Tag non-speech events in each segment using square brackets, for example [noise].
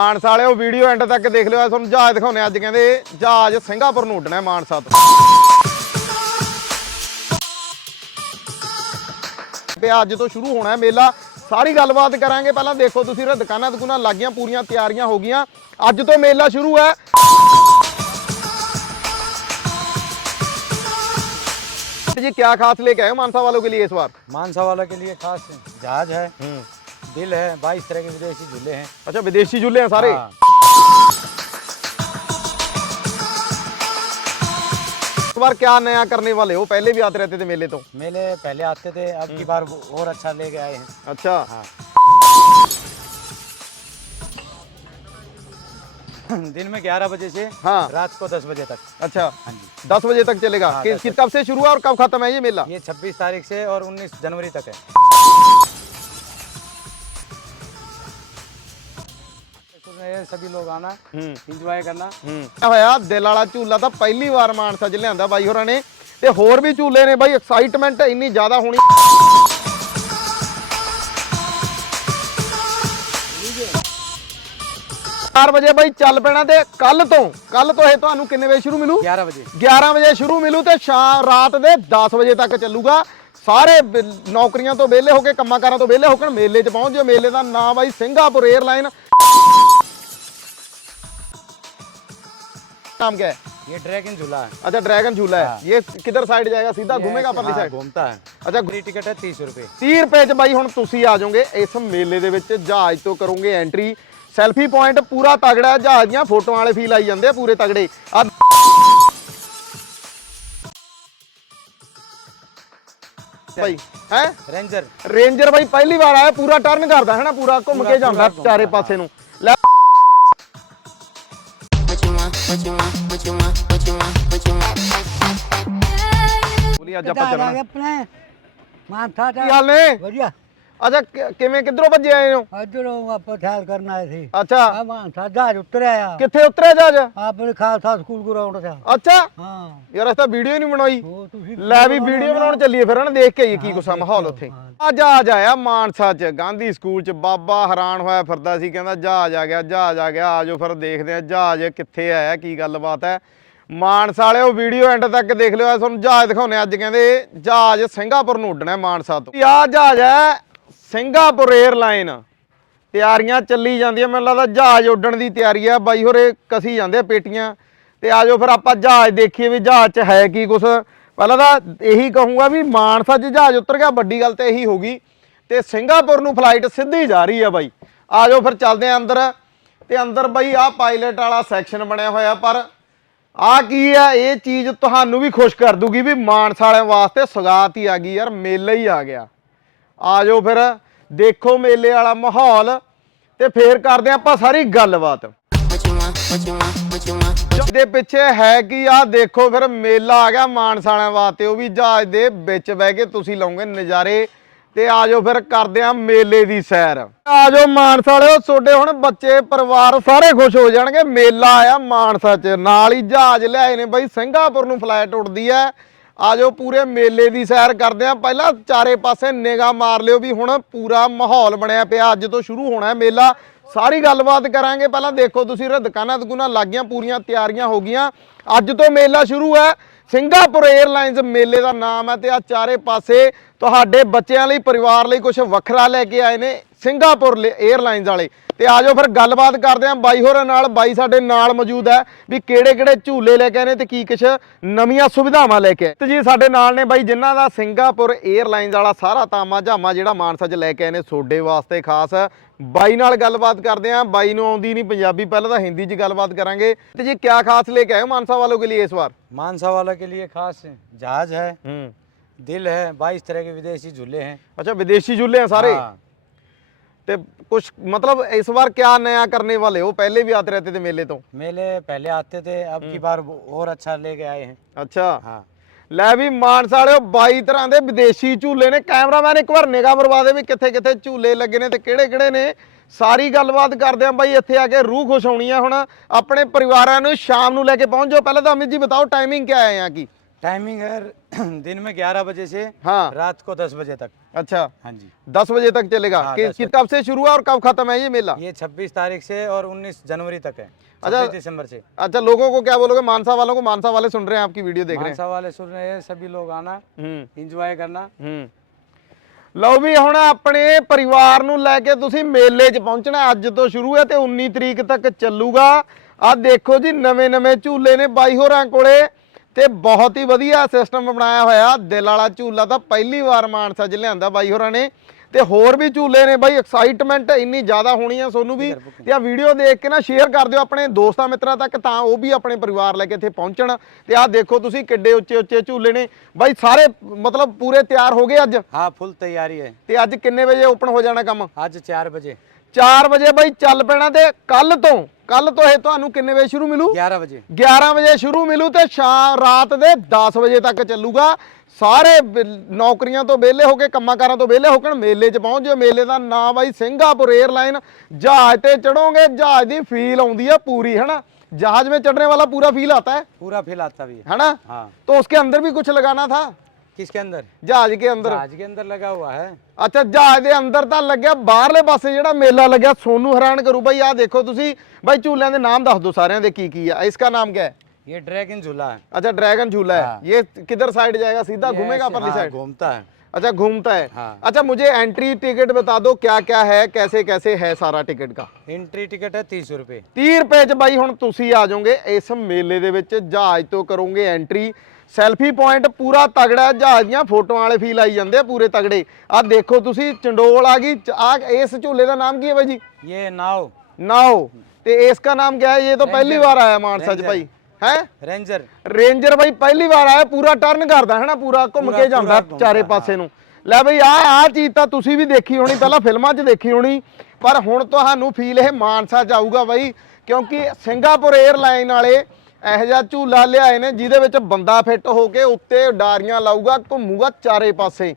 ਮਾਨਸਾ ਵਾਲਿਓ video and ਤੱਕ ਦੇਖ ਲਿਓ ਅੱਜ ਤੁਹਾਨੂੰ ਜਹਾਜ਼ ਦਿਖਾਉਣੇ ਅੱਜ ਕਹਿੰਦੇ ਜਹਾਜ਼ ਸਿੰਗਾਪੁਰ ਨੂੰ ਉੱਡਣਾ ਹੈ ਮਾਨਸਾ ਤੋਂ ਤੇ ਅੱਜ ਤੋਂ ਸ਼ੁਰੂ ਹੋਣਾ ਹੈ ਮੇਲਾ ਸਾਰੀ ਗੱਲਬਾਤ ਕਰਾਂਗੇ ਪਹਿਲਾਂ ਦੇਖੋ ਤੁਸੀਂ ਇਹ ਦੁਕਾਨਾਂ ਦੁਕਾਨਾਂ ਲੱਗੀਆਂ ਪੂਰੀਆਂ ਤਿਆਰੀਆਂ ਹੋ ਗਈਆਂ ਅੱਜ ਤੋਂ ਮੇਲਾ ਸ਼ੁਰੂ ਹੈ जी क्या खास लेके आए हो मानसा वालों के लिए इस बार मानसा वालों के लिए खास जहाज है दिल है बाईस तरह के विदेशी झूले हैं। अच्छा विदेशी झूले हैं सारे? हाँ। इस बार क्या नया करने वाले हो? पहले भी आते रहते थे मेले तो। मेले पहले आते थे अब की बार और अच्छा लेके आए हैं। अच्छा। हाँ। [laughs] दिन में 11 बजे से हाँ। रात को 10 बजे तक। अच्छा। हाँ जी। दस बजे तक चलेगा। हाँ, कि कब से शुरू है और कब खत्म है ये मेला? ये 26 तारीख से और 19 जनवरी तक है। ਇਹ ਸਭੀ ਲੋਗ ਆਣਾ ਇੰਜੋਏ ਕਰਨਾ। ਹੋਇਆ ਦਿਲ ਵਾਲਾ ਝੂਲਾ ਤਾਂ ਪਹਿਲੀ ਵਾਰ ਮਾਨਸਾ ਚ ਲਿਆਂਦਾ ਬਾਈ ਹੋਰਾਂ ਨੇ। ਤੇ ਹੋਰ ਵੀ ਝੂਲੇ ਨੇ ਬਾਈ ਐਕਸਾਈਟਮੈਂਟ ਇੰਨੀ ਜ਼ਿਆਦਾ ਹੋਣੀ। ਚਾਰ ਵਜੇ ਬਾਈ ਚੱਲ ਪੈਣਾ ਤੇ ਕੱਲ ਤੋਂ ਕੱਲ ਤੋਂ ਇਹ ਤੁਹਾਨੂੰ ਕਿੰਨੇ ਵਜੇ ਸ਼ੁਰੂ ਮਿਲੂ? 11 ਵਜੇ। 11 ਵਜੇ ਸ਼ੁਰੂ ਮਿਲੂ ਤੇ ਸ਼ਾਮ ਰਾਤ ਦੇ 10 ਵਜੇ ਤੱਕ ਚੱਲੂਗਾ। ਸਾਰੇ ਨੌਕਰੀਆਂ ਤੋਂ ਵਿਹਲੇ ਹੋ ਕੇ ਕੰਮਾਂ ਕਾਰਾਂ ਤੋਂ ਵਿਹਲੇ ਹੋ ਕੇ ਮੇਲੇ 'ਚ ਪਹੁੰਚ ਜਿਓ। ਮੇਲੇ ਦਾ ਨਾਮ ਬਾਈ ਸਿੰਘਾਪੁਰ 에ਅਰਲਾਈਨ नाम क्या है ये ड्रैगन झूला है अच्छा ड्रैगन झूला है हाँ। ये किधर साइड जाएगा सीधा ये घूमेगा ऐसे- परली हाँ, साइड घूमता है अच्छा मेरी टिकट है तीस रुपए 30 ਰੁਪਏ ਚ ਬਾਈ ਹੁਣ ਤੁਸੀਂ ਆ ਜਾਓਗੇ ਇਸ ਮੇਲੇ ਦੇ ਵਿੱਚ ਜਹਾਜ਼ ਤੋਂ ਕਰੋਗੇ ਐਂਟਰੀ ਸੈਲਫੀ ਪੁਆਇੰਟ ਪੂਰਾ ਤਗੜਾ ਹੈ ਜਹਾਜ਼ ਦੀਆਂ ਫੋਟੋਆਂ ਵਾਲੇ ਫੀਲ ਆਈ ਜਾਂਦੇ ਆ ਪੂਰੇ ਤਗੜੇ ਆ ਭਾਈ ਹੈ रेंजर ਰੇਂਜਰ ਬਾਈ ਪਹਿਲੀ ਵਾਰ ਆਇਆ ਪੂਰਾ ਟਰਨ ਕਰਦਾ ਹੈ ਨਾ ਪੂਰਾ ਘੁੰਮ ਪੂਰਾ- ਕੇ ਜਾਂਦਾ ਪੂਰਾ ਚਾਰੇ ਘੁੰਮਦਾ, ਪਾਸੇ ਨੂੰ ਬੋਲੀ ਅੱਜ ਆਪਾਂ ਕਿੱਦਾਂ ਚੱਲਣਾ ਜਾ ਆਪਣੇ? ਮਾਥਾ ਕੀ ਹਾਲ ਨੇ? ਵਧੀਆ। ਅੱਛਾ ਕਿ- ਕਿਵੇਂ ਕਿੱਧਰੋਂ ਭੱਜੇ ਆਏ ਹੋ? ਅਜਰੋਂ ਆਪਾਂ ਠਹਿਰ ਕਰਨ ਆਏ ਸੀ। ਅੱਛਾ। ਆ ਮਾਥਾ ਜਹਾਜ਼ ਉਤਰਿਆ ਆ। ਕਿੱਥੇ ਉਤਰਿਆ ਜਹਾਜ਼? ਆਪਣੇ ਖਾਲਸਾ ਸਕੂਲ ਗਰਾਊਂਡ ਤੇ ਅੱਛਾ। ਹਾਂ। ਯਾਰ ਅਸੀਂ ਤਾਂ ਵੀਡੀਓ ਨਹੀਂ ਬਣਾਈ। ਉਹ ਤੁਸੀਂ ਲੈ ਵੀ ਵੀਡੀਓ ਬਣਾਉਣ ਚੱਲੀਏ ਫਿਰ ਹਨਾ ਦੇਖ ਕੇ ਆਈਏ ਕੀ ਕੁਛ ਆ ਮਾਹੌਲ ਉੱਥੇ। ਆ ਜਹਾਜ਼ ਆਇਆ ਮਾਨਸਾ ਚ। ਗਾਂਧੀ ਸਕੂਲ ਚ ਬਾਬਾ ਹੈਰਾਨ ਹੋਇਆ ਫਿਰਦਾ ਸੀ, ਕਹਿੰਦਾ ਜਹਾਜ਼ ਆ ਗਿਆ, ਜਹਾਜ਼ ਆ ਗਿਆ ਆਜੋ ਫਿਰ ਦੇਖਦੇ ਆ ਜਹਾਜ਼ ਕਿੱਥੇ ਆਇਆ, ਕੀ ਗੱਲਬਾਤ ਹੈ। ਮਾਨਸਾ ਵਾਲਿਓ ਵੀਡੀਓ ਐਂਡ ਤੱਕ ਦੇਖ ਲਿਓ ਤੁਹਾਨੂੰ ਜਹਾਜ਼ ਦਿਖਾਉਣੇ ਅੱਜ ਕਹਿੰਦੇ ਜਹਾਜ਼ ਸਿੰਗਾਪੁਰ ਨੂੰ ਉੱਡਣਾ ਮਾਨਸਾ ਤੋਂ। ਆ ਜਹਾਜ਼ ਹੈ ਸਿੰਗਾਪੁਰ 에ਅਰਲਾਈਨ ਤਿਆਰੀਆਂ ਚੱਲੀ ਜਾਂਦੀਆਂ, ਮੈਨੂੰ ਲੱਗਦਾ ਜਹਾਜ਼ ਉੱਡਣ ਦੀ ਤਿਆਰੀ ਆ ਬਾਈ ਹੋਰੇ ਕਸੀ ਜਾਂਦੇ ਆ ਪੇਟੀਆਂ। ਤੇ ਆਜੋ ਫਿਰ ਆਪਾਂ ਜਹਾਜ਼ ਦੇਖੀਏ ਵੀ ਜਹਾਜ਼ 'ਚ ਹੈ ਕੀ ਕੁਛ। ਪਹਿਲਾਂ ਤਾਂ ਇਹੀ ਕਹੂੰਗਾ ਵੀ ਮਾਨਸਾ 'ਚ ਜਹਾਜ਼ ਉਤਰ ਗਿਆ, ਵੱਡੀ ਗੱਲ ਤੇ ਇਹੀ ਹੋ ਗਈ। ਤੇ ਸਿੰਗਾਪੁਰ ਨੂੰ ਫਲਾਈਟ ਸਿੱਧੀ ਜਾ ਰਹੀ ਆ ਬਾਈ। ਆ ਜਾਓ ਫਿਰ ਚੱਲਦੇ ਆ ਅੰਦਰ। ਤੇ ਅੰਦਰ ਬਾਈ ਆ ਪਾਇਲਟ ਵਾਲਾ ਸੈਕਸ਼ਨ ਬਣਿਆ ਹੋਇਆ, ਪਰ ਆ ਕੀ ਆ, ਇਹ ਚੀਜ਼ ਤੁਹਾਨੂੰ ਵੀ ਖੁਸ਼ ਕਰ ਦੂਗੀ ਵੀ ਮਾਨਸਾ ਵਾਲਿਆਂ ਵਾਸਤੇ ਸੌਗਾਤ ਹੀ ਆ ਗਈ ਯਾਰ, ਮੇਲਾ ਹੀ ਆ ਗਿਆ। ਆ ਜਾਓ ਫਿਰ, ਦੇਖੋ ਮੇਲੇ ਵਾਲਾ ਮਾਹੌਲ। ਤੇ ਫੇਰ ਕਰਦੇ ਹਾਂ ਆਪਾਂ ਸਾਰੀ ਗੱਲਬਾਤ। What ਪਿੱਛੇ ਹੈ ਕਿ? ਆ ਦੇਖੋ ਫਿਰ ਮੇਲਾ ਆ ਗਿਆ ਮਾਨਸਾਲਿਆਂ ਵਾਸਤੇ। ਉਹ ਵੀ ਜਹਾਜ਼ ਦੇ ਵਿੱਚ ਬਹਿ ਕੇ ਤੁਸੀਂ ਲਓਗੇ ਨਜ਼ਾਰੇ। ਤੇ ਆਜੋ ਫਿਰ ਕਰਦੇ ਆ ਮੇਲੇ ਦੀ ਸੈਰ। ਆਜੋ ਮਾਨਸਾ ਤੁਹਾਡੇ ਹੁਣ ਬੱਚੇ, ਪਰਿਵਾਰ ਸਾਰੇ ਖੁਸ਼ ਹੋ ਜਾਣਗੇ। ਮੇਲਾ ਆਇਆ ਮਾਨਸਾ 'ਚ। ਨਾਲ ਹੀ ਜਹਾਜ਼ ਲਿਆਏ ਨੇ ਬਾਈ, ਸਿੰਗਾਪੁਰ ਨੂੰ ਫਲਾਈਟ ਉੱਡਦੀ ਹੈ ਆਜੋ ਪੂਰੇ ਮੇਲੇ ਦੀ ਸੈਰ ਕਰਦੇ ਆ। ਪਹਿਲਾਂ ਚਾਰੇ ਪਾਸੇ ਨਿਗਾਹ ਮਾਰ ਲਿਓ ਵੀ ਹੁਣ ਪੂਰਾ ਮਾਹੌਲ ਬਣਿਆ ਪਿਆ। ਅੱਜ ਤੋਂ ਸ਼ੁਰੂ ਹੋਣਾ ਮੇਲਾ। ਸਾਰੀ ਗੱਲਬਾਤ ਕਰਾਂਗੇ। ਪਹਿਲਾਂ ਦੇਖੋ ਤੁਸੀਂ ਇਹ ਦੁਕਾਨਾਂ ਦੁਕਾਨਾਂ ਲੱਗੀਆਂ ਪੂਰੀਆਂ ਤਿਆਰੀਆਂ ਹੋ ਗਈਆਂ। ਅੱਜ ਤੋਂ ਮੇਲਾ ਸ਼ੁਰੂ ਹੈ। ਸਿੰਗਾਪੁਰ 에ਅਰਲਾਈਨਸ ਮੇਲੇ ਦਾ ਨਾਮ ਹੈ ਤੇ ਆ ਚਾਰੇ ਪਾਸੇ ਤੁਹਾਡੇ ਬੱਚਿਆਂ ਲਈ, ਪਰਿਵਾਰ ਲਈ ਕੁਝ ਵੱਖਰਾ ਲੈ ਕੇ ਆਏ ਨੇ। ਸਿੰਗਾਪੁਰ 에ਅਰਲਾਈਨਸ ਵਾਲੇ। ਤੇ ਆਜੋ ਫਿਰ ਗੱਲਬਾਤ ਕਰਦੇ ਆਂ ਬਾਈ ਹੋਰਾਂ ਨਾਲ। ਬਾਈ ਸਾਡੇ ਨਾਲ ਮੌਜੂਦ ਹੈ ਵੀ ਕਿਹੜੇ ਕਿਹੜੇ ਝੂਲੇ ਲੈ ਕੇ ਆਏ ਤੇ ਕੀ ਕੁਛ ਨਵੀਆਂ ਸੁਵਿਧਾਵਾਂ ਲੈ ਕੇ ਤੇ ਜੀ ਸਾਡੇ ਨਾਲ ਨੇ ਬਾਈ ਜਿਨ੍ਹਾਂ ਦਾ ਸਿੰਗਾਪੁਰ 에ਅਰਲਾਈਨਸ ਵਾਲਾ ਸਾਰਾ ਤਾਮਾ ਝਾਮਾ ਜਿਹੜਾ ਮਾਨਸਾ 'ਚ ਲੈ ਕੇ ਆਏ ਸੋਡੇ ਵਾਸਤੇ ਖਾਸ। ਬਾਈ ਨਾਲ ਗੱਲਬਾਤ ਕਰਦੇ ਆਂ। ਬਾਈ ਨੂੰ ਆਉਂਦੀ ਨਹੀਂ ਪੰਜਾਬੀ ਪਹਿਲਾਂ ਤਾਂ ਹਿੰਦੀ 'ਚ ਗੱਲਬਾਤ ਕਰਾਂਗੇ। ਤੇ ਜੀ ਕੀ ਖਾਸ ਲੈ ਕੇ ਆਏ ਮਾਨਸਾ ਵਾਲੋ ਕੇ ਲਈ ਇਸ ਵਾਰ? ਮਾਨਸਾ ਵਾਲਾ के लिए खास जहाज है हम्म दिल ਹੈ। बाईस तरह के विदेशी झूले हैं अच्छा विदेशी झूले हैं सारे ते कुछ मतलब इस बार क्या नया करने वाले हो पहले भी आते रहते थे मेले तो मेले पहले आते थे अब की बार वो और अच्छा लेके आए हैं ਅੱਛਾ हाँ ਲੈ ਵੀ ਮਾਨਸਾ ਵਾਲਿਓ 22 ਤਰ੍ਹਾਂ ਦੇ ਵਿਦੇਸ਼ੀ ਝੂਲੇ ਨੇ ਕੈਮਰਾਮੈਨ ਇੱਕ ਵਾਰ ਨਿਗਾਹ ਮਰਵਾ ਦੇ ਵੀ ਕਿੱਥੇ ਕਿੱਥੇ ਝੂਲੇ ਲੱਗੇ ਨੇ ਤੇ ਕਿਹੜੇ ਕਿਹੜੇ ਨੇ ਸਾਰੀ ਗੱਲਬਾਤ ਕਰਦੇ ਆਂ ਬਾਈ ਇੱਥੇ ਆ ਕੇ ਰੂਹ ਖੁਸ਼ ਹੋਣੀ ਆ ਹੁਣ ਆਪਣੇ ਪਰਿਵਾਰਾਂ ਨੂੰ ਸ਼ਾਮ ਨੂੰ ਲੈ ਕੇ ਪਹੁੰਚ ਜਾਓ ਪਹਿਲਾਂ ਤਾਂ ਅਮਿਤ ਜੀ ਬਤਾਓ ਟਾਈਮਿੰਗ ਕਿਆ ਹੈ यहाँ की टाइमिंग है दिन में ग्यारह बजे से हाँ रात को दस बजे तक अच्छा हाँ जी 10 बजे तक चलेगा हाँ, कि, 10 कि कब से शुरू है और कब खत्म है ये मेला ये 26 तारीख से और 19 जनवरी तक है अच्छा। 26 दिसंबर से अच्छा लोगों को क्या बोलोगे मानसा वालों को मानसा वाले सुन रहे हैं आपकी वीडियो देख रहे हैं मानसा वाले सुन रहे हैं सभी लोग आना हम्म इंजॉय करना ਹੂੰ ਲਓ ਵੀ ਹੁਣ ਆਪਣੇ ਪਰਿਵਾਰ ਨੂੰ ਲੈ ਕੇ ਤੁਸੀਂ ਮੇਲੇ 'ਚ ਪਹੁੰਚਣਾ ਅੱਜ ਤੋਂ ਸ਼ੁਰੂ ਹੈ ਤੇ 19 ਤਰੀਕ ਤੱਕ ਚੱਲੂਗਾ ਆ ਦੇਖੋ ਜੀ ਨਵੇਂ ਨਵੇਂ ਝੂਲੇ ਨੇ ਬਾਈ ਹੋਰਾਂ ਕੋਲੇ ਤੇ ਬਹੁਤ ਹੀ ਵਧੀਆ ਸਿਸਟਮ ਬਣਾਇਆ ਹੋਇਆ। ਦਿਲ ਵਾਲਾ ਝੂਲਾ ਤਾਂ ਪਹਿਲੀ ਵਾਰ ਮਾਨਸਾ ਚ ਲਿਆਂਦਾ ਬਾਈ ਹੋਰਾਂ ਨੇ। ਤੇ ਹੋਰ ਵੀ ਝੂਲੇ ਨੇ ਬਾਈ ਐਕਸਾਈਟਮੈਂਟ ਇੰਨੀ ਜ਼ਿਆਦਾ ਹੋਣੀ ਆ ਸੋਨੂੰ ਵੀ। ਤੇ ਆ ਵੀਡੀਓ ਦੇਖ ਕੇ ਨਾ ਸ਼ੇਅਰ ਕਰ ਦਿਓ ਆਪਣੇ ਦੋਸਤਾਂ ਮਿੱਤਰਾਂ ਤੱਕ ਤਾਂ ਉਹ ਵੀ ਆਪਣੇ ਪਰਿਵਾਰ ਲੈ ਕੇ ਇੱਥੇ ਪਹੁੰਚਣ। ਤੇ ਆ ਦੇਖੋ ਤੁਸੀਂ ਕਿੱਡੇ ਉੱਚੇ ਉੱਚੇ ਝੂਲੇ ਨੇ। ਬਾਈ ਸਾਰੇ ਮਤਲਬ ਪੂਰੇ ਤਿਆਰ ਹੋ ਗਏ ਅੱਜ? ਹਾਂ ਫੁੱਲ ਤਿਆਰੀ ਹੈ। ਤੇ ਅੱਜ ਕਿੰਨੇ ਵਜੇ ਓਪਨ ਹੋ ਜਾਣਾ ਕੰਮ? ਅੱਜ 4 ਵਜੇ। 4 ਵਜੇ ਬਾਈ ਚੱਲ ਪੈਣਾ ਤੇ ਕੱਲ ਤੋਂ ਕੱਲ ਤੋਂ ਇਹ ਤੁਹਾਨੂੰ ਕਿੰਨੇ ਵਜੇ ਸ਼ੁਰੂ ਮਿਲੂ? 11 ਵਜੇ। 11 ਵਜੇ ਸ਼ੁਰੂ ਮਿਲੂ ਤੇ ਸ਼ਾਮ ਰਾਤ ਦੇ 10 ਵਜੇ ਤੱਕ ਚੱਲੂਗਾ। ਸਾਰੇ ਨੌਕਰੀਆਂ ਤੋਂ ਵਿਹਲੇ ਹੋ ਕੇ ਕੰਮਾਂਕਾਰਾਂ ਤੋਂ ਵਿਹਲੇ ਹੋ ਕੇ ਮੇਲੇ 'ਚ ਪਹੁੰਚ ਜਿਓ। ਮੇਲੇ ਦਾ ਨਾਮ ਬਾਈ ਸਿੰਗਾਪੁਰ 에ਅਰਲਾਈਨ ਜਹਾਜ਼ ਤੇ ਚੜੋਗੇ ਜਹਾਜ਼ ਦੀ ਫੀਲ ਆਉਂਦੀ ਆ ਪੂਰੀ ਹਨਾ? ਜਹਾਜ਼ में चढ़ने वाला पूरा फील आता है पूरा फील आता भी है है ना हाँ तो उसके अंदर भी कुछ लगाना किसके अंदर जहाज के अंदर जहाज के अंदर ਲਗਾ हुआ है ਅੱਛਾ ਜਹਾਜ਼ ਦੇ ਅੰਦਰ ਤਾਂ ਲੱਗਿਆ ਬਾਹਰਲੇ ਪਾਸੇ ਜਿਹੜਾ ਮੇਲਾ ਲੱਗਿਆ ਸੋਨੂੰ ਹੈਰਾਨ ਕਰੂ ਬਾਈ ਆਹ ਦੇਖੋ ਤੁਸੀਂ ਬਾਈ ਝੂਲਿਆਂ ਦੇ ਨਾਮ ਦੱਸ ਦਿਓ ਸਾਰਿਆਂ ਦੇ ਕੀ ਕੀ ਆ ਇਸਕਾ ਨਾਮ ਕੀ ਹੈ ये ड्रैगन झूला है अच्छा ड्रैगन झूला हाँ। है ये किधर साइड जाएगा सीधा ये घूमेगा ऐसे- अपनी हाँ, साइड घूमता है अच्छा घूमता है हाँ। अच्छा मुझे एंट्री टिकट बता दो क्या क्या है कैसे कैसे है सारा टिकट का एंट्री टिकट है तीस रुपए 30 ਰੁਪਏ ਚ ਬਾਈ ਹੁਣ ਤੁਸੀਂ ਆ ਜਾਓਗੇ ਇਸ ਮੇਲੇ ਦੇ ਵਿੱਚ ਜਹਾਜ਼ ਤੋਂ ਕਰੋਗੇ ਐਂਟਰੀ ਸੈਲਫੀ ਪੁਆਇੰਟ ਪੂਰਾ ਤਗੜਾ ਜਹਾਜ਼ ਦੀਆਂ ਫੋਟੋਆਂ ਵਾਲੇ ਫੀਲ ਆਈ ਜਾਂਦੇ ਆ ਪੂਰੇ ਤਗੜੇ। ਆ ਦੇਖੋ ਤੁਸੀਂ ਚੰਡੋਲ ਆ ਗਈ ਆ ਇਸ ਝੂਲੇ ਦਾ ਨਾਮ ਕੀ ਹੈ ਬਾਈ ਜੀ? ये नाव ਨਾਓ। ਤੇ ਇਸ ਦਾ ਨਾਮ ਕਿਆ ਹੈ? ਇਹ ਤਾਂ ਪਹਿਲੀ ਵਾਰ ਆਇਆ ਮਾਨਸਾ ਚ ਭਾਈ। ਹੈ? रेंजर ਰੇਂਜਰ ਬਾਈ ਪਹਿਲੀ ਵਾਰ ਆਇਆ ਪੂਰਾ ਟਰਨ ਕਰਦਾ ਹੈ ਨਾ? ਪੂਰਾ ਘੁੰਮ ਕੇ ਜਾਂਦਾ ਚਾਰੇ ਪਾਸੇ ਨੂੰ। ਲੈ ਬਈ ਆ ਆ ਚੀਜ਼ ਤਾਂ ਤੁਸੀਂ ਵੀ ਦੇਖੀ ਹੋਣੀ ਪਹਿਲਾਂ ਫਿਲਮਾਂ 'ਚ ਦੇਖੀ ਹੋਣੀ। ਪਰ ਹੁਣ ਤੁਹਾਨੂੰ ਫੀਲ ਇਹ ਮਾਨਸਾ 'ਚ ਆਊਗਾ ਬਾਈ ਕਿਉਂਕਿ ਸਿੰਗਾਪੁਰ 에ਅਰਲਾਈਨ ਵਾਲੇ ਇਹੋ ਜਿਹਾ ਝੂਲਾ ਲਿਆਏ ਨੇ ਜਿਹਦੇ ਵਿੱਚ ਬੰਦਾ ਫਿੱਟ ਹੋ ਕੇ ਉੱਤੇ ਡਾਰੀਆਂ ਲਾਊਗਾ ਘੁੰਮੂਗਾ ਚਾਰੇ ਪਾਸੇ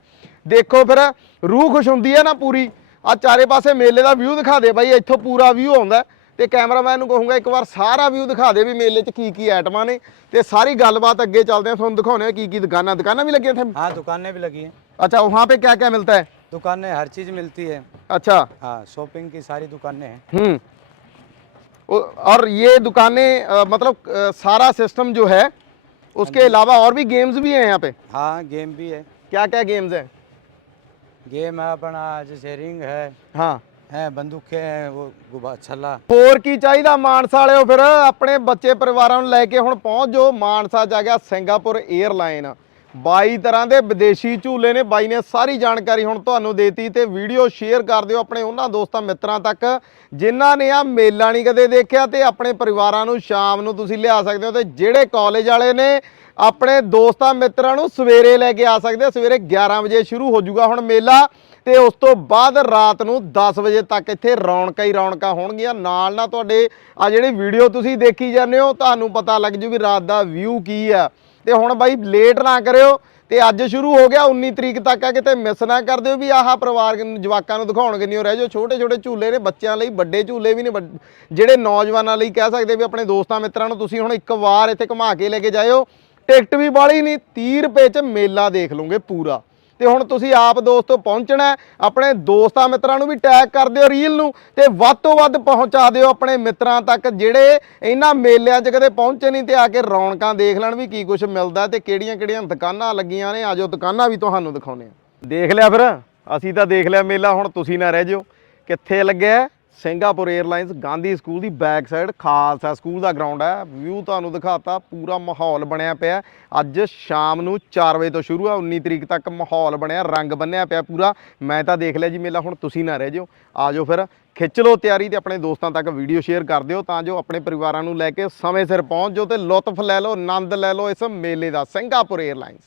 ਦੇਖੋ ਫਿਰ ਰੂਹ ਖੁਸ਼ ਹੁੰਦੀ ਹੈ ਨਾ ਪੂਰੀ ਆ ਚਾਰੇ ਪਾਸੇ ਮੇਲੇ ਦਾ ਵਿਊ ਦਿਖਾ ਦੇ ਬਾਈ ਇੱਥੋਂ ਪੂਰਾ ਵਿਊ ਆਉਂਦਾ ਹੈ। ਤੇ ਕੈਮਰਾਮੈਨ ਨੂੰ ਕਹੂੰਗਾ ਇੱਕ ਵਾਰ ਸਾਰਾ ਵਿਊ ਦਿਖਾ ਦੇ ਵੀ ਮੇਲੇ 'ਚ ਕੀ ਕੀ ਆਈਟਮਾਂ ਨੇ ਤੇ ਸਾਰੀ ਗੱਲਬਾਤ ਅੱਗੇ ਚੱਲਦੇ ਆ ਤੁਹਾਨੂੰ ਦਿਖਾਉਣੇ ਆ ਕੀ ਕੀ ਦੁਕਾਨਾਂ ਦੁਕਾਨਾਂ ਵੀ ਲੱਗੀਆਂ ਇੱਥੇ हाँ दुकानें भी लगी हैं अच्छा वहाँ पे क्या क्या मिलता है दुकानें हर चीज़ मिलती है अच्छा हाँ शॉपिंग की सारी दुकानें हैं हम्म ओ- और ये दुकानें मतलब सारा सिस्टम जो है उसके अलावा और भी गेम्स भी हैं यहाँ पे हाँ गेम भी है क्या क्या गेम्स हैं गेम है अपना जैसे रिंग है हाँ ਹੈ ਬੰਦੂਕੇ ਹੈ ਉਹ ਗੁਬਾ ਛੱਲਾ ਹੋਰ ਕੀ ਚਾਹੀਦਾ ਮਾਨਸਾ ਵਾਲਿਓ ਫਿਰ ਆਪਣੇ ਬੱਚੇ ਪਰਿਵਾਰਾਂ ਨੂੰ ਲੈ ਕੇ ਹੁਣ ਪਹੁੰਚ ਜੋ ਮਾਨਸਾ ਜਾ ਗਿਆ ਸਿੰਗਾਪੁਰ 에ਅਰਲਾਈਨ 22 ਤਰ੍ਹਾਂ ਦੇ ਵਿਦੇਸ਼ੀ ਝੂਲੇ ਨੇ ਬਾਈ ਨੇ ਸਾਰੀ ਜਾਣਕਾਰੀ ਹੁਣ ਤੁਹਾਨੂੰ ਦੇਤੀ ਤੇ ਵੀਡੀਓ ਸ਼ੇਅਰ ਕਰ ਦਿਓ ਆਪਣੇ ਉਹਨਾਂ ਦੋਸਤਾਂ ਮਿੱਤਰਾਂ ਤੱਕ, ਜਿਨ੍ਹਾਂ ਨੇ ਆ ਮੇਲਾ ਨਹੀਂ ਕਦੇ ਦੇਖਿਆ ਤੇ ਆਪਣੇ ਪਰਿਵਾਰਾਂ ਨੂੰ ਸ਼ਾਮ ਨੂੰ ਤੁਸੀਂ ਲਿਆ ਸਕਦੇ ਹੋ ਤੇ ਜਿਹੜੇ ਕਾਲਜ ਵਾਲੇ ਨੇ ਆਪਣੇ ਦੋਸਤਾਂ ਮਿੱਤਰਾਂ ਨੂੰ ਸਵੇਰੇ ਲੈ ਕੇ ਆ ਸਕਦੇ ਸਵੇਰੇ 11 ਵਜੇ ਸ਼ੁਰੂ ਹੋ ਜਾਊਗਾ ਹੁਣ ਮੇਲਾ ਤੇ ਉਸ ਤੋਂ ਬਾਅਦ ਰਾਤ ਨੂੰ 10 ਵਜੇ ਤੱਕ ਇੱਥੇ ਰੌਣਕਾਂ ਹੀ ਰੌਣਕਾਂ ਹੋਣਗੀਆਂ। ਨਾਲ ਨਾਲ ਤੁਹਾਡੇ ਆ ਜਿਹੜੀ ਵੀਡੀਓ ਤੁਸੀਂ ਦੇਖੀ ਜਾਂਦੇ ਹੋ, ਤੁਹਾਨੂੰ ਪਤਾ ਲੱਗ ਜੂ ਵੀ ਰਾਤ ਦਾ ਵਿਊ ਕੀ ਆ। ਤੇ ਹੁਣ ਬਾਈ ਲੇਟ ਨਾ ਕਰਿਓ ਤੇ ਅੱਜ ਸ਼ੁਰੂ ਹੋ ਗਿਆ 19 ਤਰੀਕ ਤੱਕ ਆ, ਕਿਤੇ ਮਿਸ ਨਾ ਕਰ ਦਿਓ ਵੀ ਆਹ ਪਰਿਵਾਰ ਜਵਾਕਾਂ ਨੂੰ ਦਿਖਾਉਣਗੇ ਨਹੀਂ ਰਹਿ ਜਾਓ। ਛੋਟੇ ਛੋਟੇ ਝੂਲੇ ਨੇ, ਬੱਚਿਆਂ ਲਈ ਵੱਡੇ ਝੂਲੇ ਵੀ ਨੇ, ਵੱਡ- ਜਿਹੜੇ ਨੌਜਵਾਨਾਂ ਲਈ ਕਹਿ ਸਕਦੇ ਵੀ ਆਪਣੇ ਦੋਸਤਾਂ ਮਿੱਤਰਾਂ ਨੂੰ ਤੁਸੀਂ ਹੁਣ ਇੱਕ ਵਾਰ ਇੱਥੇ ਘੁਮਾ ਕੇ ਲੈ ਕੇ ਜਾਇਓ। ਟਿਕਟ ਵੀ ਬਾਲੀ ਨਹੀਂ 30 ਰੁਪਏ ਚ ਮੇਲਾ ਦੇਖ ਲਓਗੇ ਪੂਰਾ। ਤੇ ਹੁਣ ਤੁਸੀਂ ਆਪ ਦੋਸਤੋ ਪਹੁੰਚਣਾ ਆਪਣੇ ਦੋਸਤਾਂ ਮਿੱਤਰਾਂ ਨੂੰ ਵੀ ਟੈਗ ਕਰ ਦਿਓ ਰੀਲ ਨੂੰ ਤੇ ਵੱਧ ਤੋਂ ਵੱਧ ਪਹੁੰਚਾ ਦਿਓ ਆਪਣੇ ਮਿੱਤਰਾਂ ਤੱਕ, ਜਿਹੜੇ ਇਹਨਾਂ ਮੇਲਿਆਂ 'ਚ ਕਦੇ ਪਹੁੰਚੇ ਨਹੀਂ ਤੇ ਆ ਕੇ ਰੌਣਕਾਂ ਦੇਖ ਲੈਣ ਵੀ ਕੀ ਕੁਝ ਮਿਲਦਾ ਤੇ ਕਿਹੜੀਆਂ-ਕਿਹੜੀਆਂ ਦੁਕਾਨਾਂ ਲੱਗੀਆਂ ਨੇ, ਆਜੋ ਦੁਕਾਨਾਂ ਵੀ ਤੁਹਾਨੂੰ ਦਿਖਾਉਣੇ ਆ ਦੇਖ ਲਿਆ ਫਿਰ, ਅਸੀਂ ਤਾਂ ਦੇਖ ਲਿਆ ਮੇਲਾ, ਹੁਣ ਤੁਸੀਂ ਨਾ ਰਹਿ ਜਿਓ। ਕਿੱਥੇ ਲੱਗਿਆ? ਸਿੰਗਾਪੁਰ 에ਅਰਲਾਈਨਸ ਗਾਂਧੀ ਸਕੂਲ ਦੀ ਬੈਕ ਸਾਈਡ ਖਾਲਸਾ ਸਕੂਲ ਦਾ ਗਰਾਊਂਡ ਹੈ। ਵਿਊ ਤੁਹਾਨੂੰ ਦਿਖਾਤਾ, ਪੂਰਾ ਮਾਹੌਲ ਬਣਿਆ ਪਿਆ। ਅੱਜ ਸ਼ਾਮ ਨੂੰ 4 ਵਜੇ ਤੋਂ ਸ਼ੁਰੂ ਹੈ 19 ਤਰੀਕ ਤੱਕ ਮਾਹੌਲ ਬਣਿਆ, ਰੰਗ ਬੰਨਿਆ ਪਿਆ ਪੂਰਾ। ਮੈਂ ਤਾਂ ਦੇਖ ਲਿਆ ਜੀ ਮੇਲਾ, ਹੁਣ ਤੁਸੀਂ ਨਾ ਰਹਿ ਜਿਓ। ਆਜੋ ਫਿਰ, ਖਿੱਚ ਲਓ ਤਿਆਰੀ ਤੇ ਆਪਣੇ ਦੋਸਤਾਂ ਤੱਕ ਵੀਡੀਓ ਸ਼ੇਅਰ ਕਰ ਦਿਓ, ਤਾਂ ਜੋ ਆਪਣੇ ਪਰਿਵਾਰਾਂ ਨੂੰ ਲੈ ਕੇ ਸਮੇਂ ਸਿਰ ਪਹੁੰਚ ਜਾਓ ਤੇ ਲੁਤਫ ਲੈ ਲਓ, ਆਨੰਦ ਲੈ ਲਓ ਇਸ ਮੇਲੇ ਦਾ, ਸਿੰਗਾਪੁਰ 에ਅਰਲਾਈਨਸ